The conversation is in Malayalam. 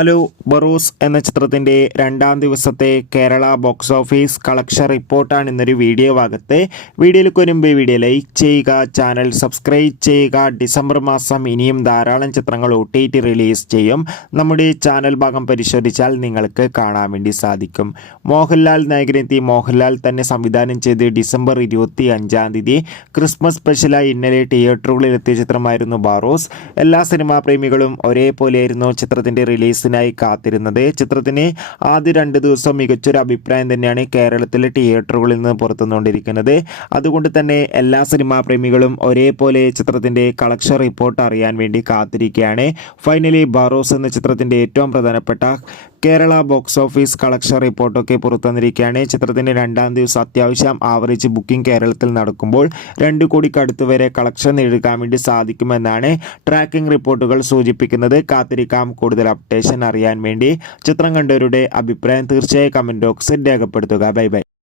ഹലോ ബറൂസ് എന്ന ചിത്രത്തിന്റെ രണ്ടാം ദിവസത്തെ കേരള ബോക്സ് ഓഫീസ് കളക്ഷൻ റിപ്പോർട്ടാണ് ഇന്നൊരു വീഡിയോ ഭാഗത്ത്. വീഡിയോയിലേക്ക് വരുമ്പോൾ വീഡിയോ ലൈക്ക് ചെയ്യുക ചാനൽ സബ്സ്ക്രൈബ് ചെയ്യുക. ഡിസംബർ മാസം ഇനിയും ധാരാളം ചിത്രങ്ങൾ ഒ ടി ടി റിലീസ് ചെയ്യും. നമ്മുടെ ചാനൽ ഭാഗം പരിശോധിച്ചാൽ നിങ്ങൾക്ക് കാണാൻ വേണ്ടി സാധിക്കും. മോഹൻലാൽ നായകനെത്തി മോഹൻലാൽ തന്നെ സംവിധാനം ചെയ്ത് ഡിസംബർ ഇരുപത്തി അഞ്ചാം തീയതി ക്രിസ്മസ് സ്പെഷ്യലായി ഇന്നലെ തിയേറ്ററുകളിൽ എത്തിയ ചിത്രമായിരുന്നു ബാറോസ്. എല്ലാ സിനിമാ പ്രേമികളും ഒരേപോലെയായിരുന്നു ചിത്രത്തിന്റെ റിലീസിനായി കാത്തിരുന്നത്. ചിത്രത്തിന് ആദ്യ രണ്ട് ദിവസം മികച്ചൊരു അഭിപ്രായം തന്നെയാണ് കേരളത്തിലെ തിയേറ്ററുകളിൽ നിന്ന് പുറത്തുനിന്നുകൊണ്ടിരിക്കുന്നത്. അതുകൊണ്ട് തന്നെ എല്ലാ സിനിമാ പ്രേമികളും ഒരേപോലെ ചിത്രത്തിന്റെ കളക്ഷൻ റിപ്പോർട്ട് അറിയാൻ വേണ്ടി കാത്തിരിക്കുകയാണ്. ഫൈനലി ബാറോസ് എന്ന ചിത്രത്തിന്റെ ഏറ്റവും പ്രധാനപ്പെട്ട കേരള ബോക്സ് ഓഫീസ് കളക്ഷൻ റിപ്പോർട്ടൊക്കെ പുറത്തുവന്നിരിക്കുകയാണ്. ചിത്രത്തിന്റെ രണ്ടാം ദിവസം അത്യാവശ്യം ആവറേജ് ബുക്കിംഗ് കേരളത്തിൽ നടക്കുമ്പോൾ രണ്ട് കോടിക്ക് അടുത്ത് വരെ കളക്ഷൻ നേടുക്കാൻ വേണ്ടി സാധിക്കുമെന്നാണ് ട്രാക്കിംഗ് റിപ്പോർട്ടുകൾ സൂചിപ്പിക്കുന്നത്. കാത്തിരിക്കാം. കൂടുതൽ അപ്ഡേഷൻ അറിയാൻ വേണ്ടി ചിത്രം കണ്ടവരുടെ അഭിപ്രായം തീർച്ചയായും കമന്റ് ബോക്സിൽ രേഖപ്പെടുത്തുക. Bye bye.